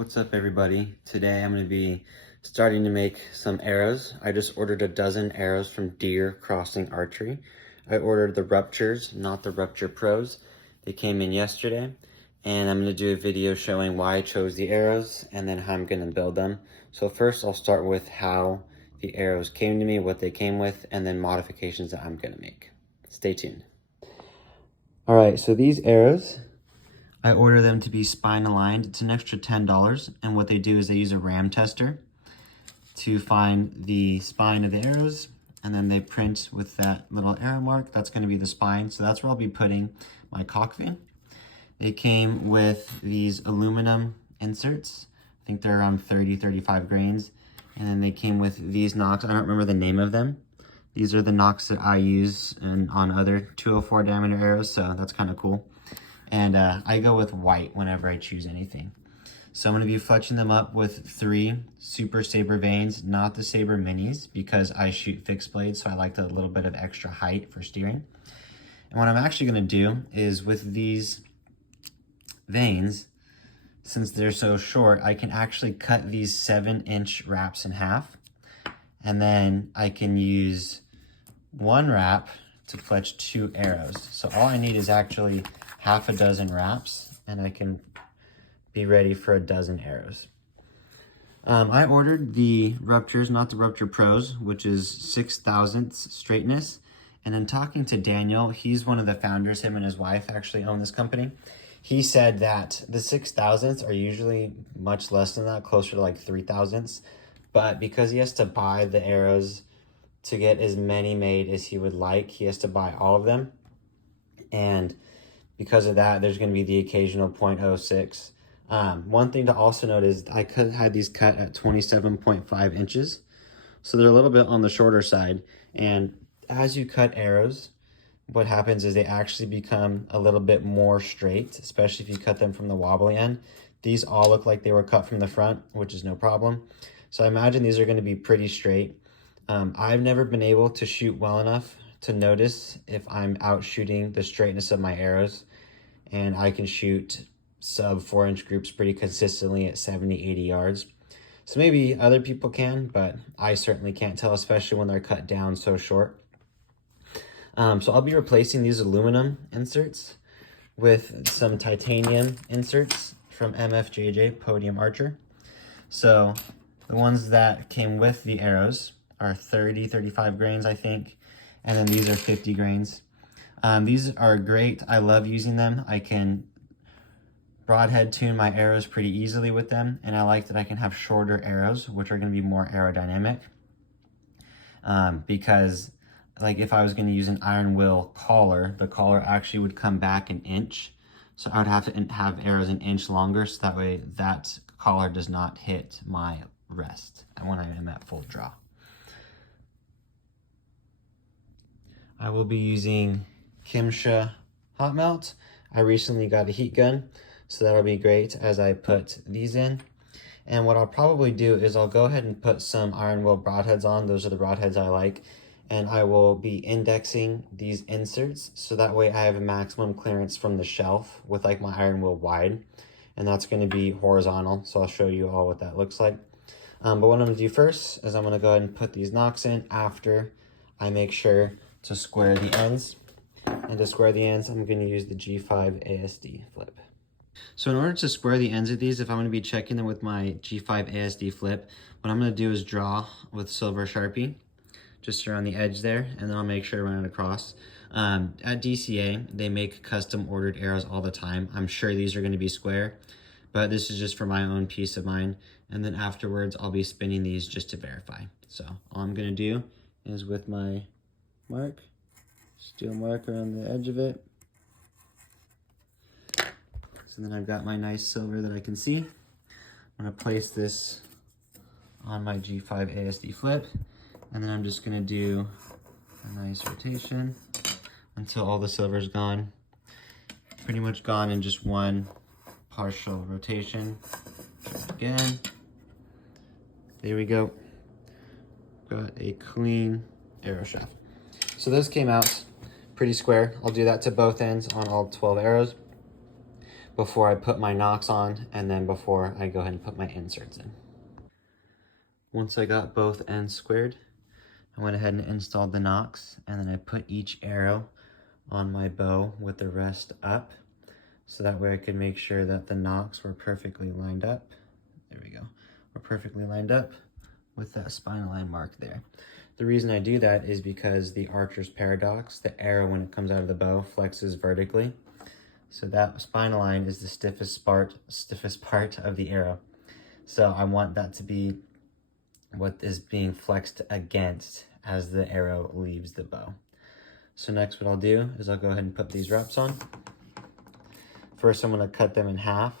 What's up everybody? Today I'm going to be starting to make some arrows. I just ordered a dozen arrows from Deer Crossing Archery. I ordered the Ruptures, not the Rupture Pros. They came in yesterday, and I'm going to do a video showing why I chose the arrows and then how I'm going to build them. So first I'll start with how the arrows came to me, what they came with, and then modifications that I'm going to make. Stay tuned. Alright, so these arrows, I order them to be spine aligned. It's an extra $10, and what they do is they use a ram tester to find the spine of the arrows, and then they print with that little arrow mark. That's going to be the spine, so that's where I'll be putting my cock fin. They came with these aluminum inserts. I think they're around 35 grains, and then they came with these nocks. I don't remember the name of them. These are the nocks that I use on other 204 diameter arrows, so that's kind of cool. And I go with white whenever I choose anything. So I'm going to be fletching them up with 3 super saber vanes, not the saber minis, because I shoot fixed blades, so I like a little bit of extra height for steering. And what I'm actually going to do is with these vanes, since they're so short, I can actually cut these 7-inch wraps in half, and then I can use 1 wrap to fletch 2 arrows. So all I need is actually half a dozen wraps, and I can be ready for a dozen arrows. I ordered the Ruptures, not the Rupture Pros, which is 6/1000 straightness. And in talking to Daniel, he's one of the founders, him and his wife actually own this company. He said that the 6/1000 are usually much less than that, closer to like 3/1000. But because he has to buy the arrows to get as many made as he would like, he has to buy all of them. And because of that, there's going to be the occasional 0.06. One thing to also note is I could have had these cut at 27.5 inches. So they're a little bit on the shorter side. And as you cut arrows, what happens is they actually become a little bit more straight, especially if you cut them from the wobbly end. These all look like they were cut from the front, which is no problem. So I imagine these are going to be pretty straight. I've never been able to shoot well enough to notice if I'm out shooting the straightness of my arrows, and I can shoot sub 4-inch groups pretty consistently at 70-80 yards. So maybe other people can, but I certainly can't tell, especially when they're cut down so short. So I'll be replacing these aluminum inserts with some titanium inserts from MFJJ Podium Archer. So the ones that came with the arrows are 35 grains, I think. And then these are 50 grains. These are great. I love using them. I can broadhead tune my arrows pretty easily with them. And I like that I can have shorter arrows, which are going to be more aerodynamic. Because like if I was going to use an iron will collar, the collar actually would come back an inch. So I would have to have arrows an inch longer, so that way that collar does not hit my rest when I am at full draw. I will be using Kimsha hot melt. I recently got a heat gun, so that'll be great as I put these in. And what I'll probably do is I'll go ahead and put some iron will broadheads on. Those are the broadheads I like. And I will be indexing these inserts, so that way I have a maximum clearance from the shelf with like my iron will wide. And that's going to be horizontal, so I'll show you all what that looks like. But what I'm going to do first is I'm going to go ahead and put these nocks in after I make sure to square the ends. And to square the ends, I'm going to use the G5 ASD flip. So in order to square the ends of these, if I'm going to be checking them with my G5 ASD flip, what I'm going to do is draw with silver Sharpie just around the edge there, and then I'll make sure to run it across. At DCA, they make custom ordered arrows all the time. I'm sure these are going to be square, but this is just for my own peace of mind. And then afterwards, I'll be spinning these just to verify. So all I'm going to do is with my mark, steel mark around the edge of it. So then I've got my nice silver that I can see. I'm going to place this on my G5 ASD flip, and then I'm just going to do a nice rotation until all the silver is gone. Pretty much gone in just one partial rotation. Again. There we go. Got a clean arrow shaft. So those came out pretty square. I'll do that to both ends on all 12 arrows. before I put my nocks on, and then before I go ahead and put my inserts in. Once I got both ends squared, I went ahead and installed the nocks, and then I put each arrow on my bow with the rest up, so that way I could make sure that the nocks were perfectly lined up. There we go. We're perfectly lined up with that spine line mark there. The reason I do that is because the archer's paradox, the arrow when it comes out of the bow flexes vertically. So that spine line is the stiffest part of the arrow. So I want that to be what is being flexed against as the arrow leaves the bow. So next what I'll do is I'll go ahead and put these wraps on. First I'm going to cut them in half,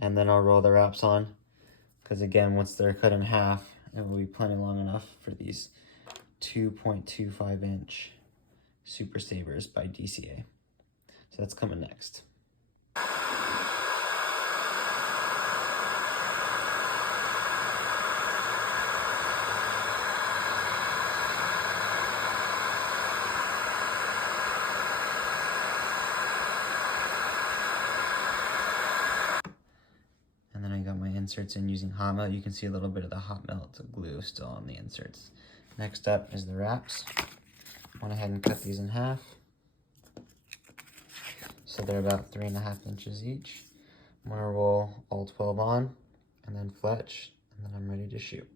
and then I'll roll the wraps on, because again, once they're cut in half, it will be plenty long enough for these 2.25 inch Super Sabers by DCA. So that's coming next. And then I got my inserts in using hot melt. You can see a little bit of the hot melt glue still on the inserts. Next up is the wraps. Went ahead and cut these in half. So they're about 3.5 inches each. I'm gonna roll all 12 on and then fletch, and then I'm ready to shoot.